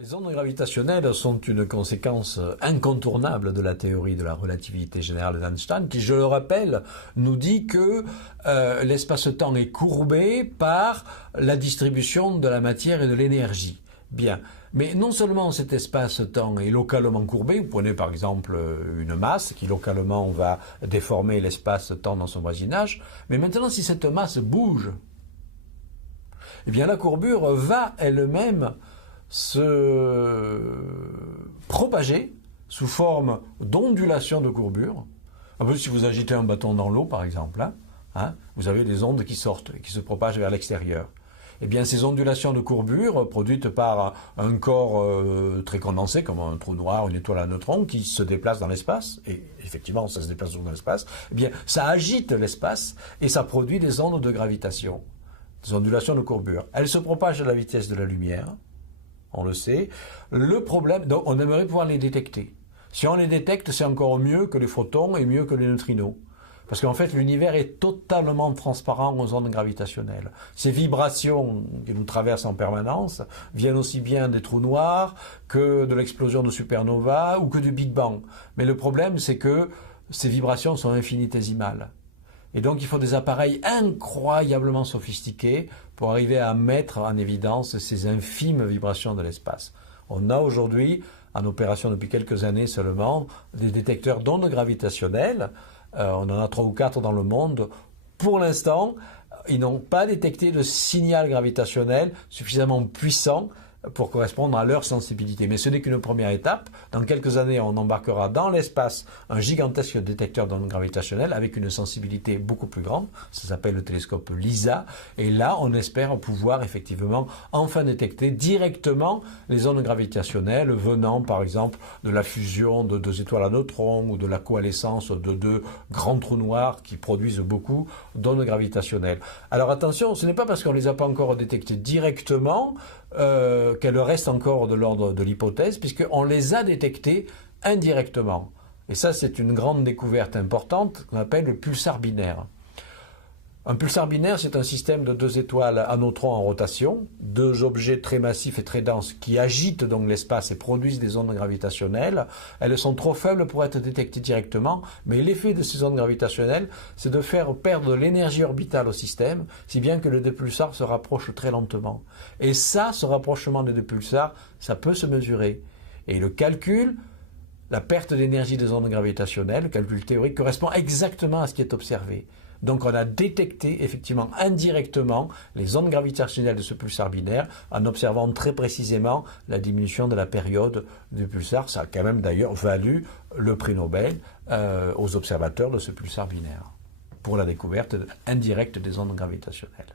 Les ondes gravitationnelles sont une conséquence incontournable de la théorie de la relativité générale d'Einstein, qui, je le rappelle, nous dit que l'espace-temps est courbé par la distribution de la matière et de l'énergie. Bien, mais non seulement cet espace-temps est localement courbé, vous prenez par exemple une masse qui localement va déformer l'espace-temps dans son voisinage, mais maintenant si cette masse bouge, eh bien la courbure va elle-même se propager sous forme d'ondulation de courbure. Un peu si vous agitez un bâton dans l'eau, par exemple, vous avez des ondes qui sortent et qui se propagent vers l'extérieur. Eh bien, ces ondulations de courbure, produites par un corps très condensé, comme un trou noir, une étoile à neutrons, qui se déplace dans l'espace, et effectivement, ça se déplace dans l'espace, eh bien, ça agite l'espace et ça produit des ondes de gravitation, des ondulations de courbure. Elles se propagent à la vitesse de la lumière, on le sait. Le problème, donc on aimerait pouvoir les détecter. Si on les détecte, c'est encore mieux que les photons et mieux que les neutrinos. Parce qu'en fait, l'univers est totalement transparent aux ondes gravitationnelles. Ces vibrations qui nous traversent en permanence viennent aussi bien des trous noirs que de l'explosion de supernovas ou que du Big Bang. Mais le problème, c'est que ces vibrations sont infinitésimales. Et donc, il faut des appareils incroyablement sophistiqués pour arriver à mettre en évidence ces infimes vibrations de l'espace. On a aujourd'hui, en opération depuis quelques années seulement, des détecteurs d'ondes gravitationnelles. On en a 3 ou 4 dans le monde. Pour l'instant, ils n'ont pas détecté de signal gravitationnel suffisamment puissant pour correspondre à leur sensibilité. Mais ce n'est qu'une première étape. Dans quelques années, on embarquera dans l'espace un gigantesque détecteur d'ondes gravitationnelles avec une sensibilité beaucoup plus grande. Ça s'appelle le télescope LISA. Et là, on espère pouvoir effectivement enfin détecter directement les ondes gravitationnelles venant, par exemple, de la fusion de 2 étoiles à neutrons ou de la coalescence de 2 grands trous noirs qui produisent beaucoup d'ondes gravitationnelles. Alors attention, ce n'est pas parce qu'on ne les a pas encore détectées directement qu'elle reste encore de l'ordre de l'hypothèse, puisqu'on les a détectés indirectement. Et ça, c'est une grande découverte importante qu'on appelle le pulsar binaire. Un pulsar binaire, c'est un système de 2 étoiles à neutrons en rotation, 2 objets très massifs et très denses qui agitent donc l'espace et produisent des ondes gravitationnelles. Elles sont trop faibles pour être détectées directement, mais l'effet de ces ondes gravitationnelles, c'est de faire perdre l'énergie orbitale au système, si bien que les 2 pulsars se rapprochent très lentement. Et ça, ce rapprochement des 2 pulsars, ça peut se mesurer. Et le calcul, la perte d'énergie des ondes gravitationnelles, le calcul théorique, correspond exactement à ce qui est observé. Donc on a détecté effectivement indirectement les ondes gravitationnelles de ce pulsar binaire en observant très précisément la diminution de la période du pulsar. Ça a quand même d'ailleurs valu le prix Nobel aux observateurs de ce pulsar binaire pour la découverte indirecte des ondes gravitationnelles.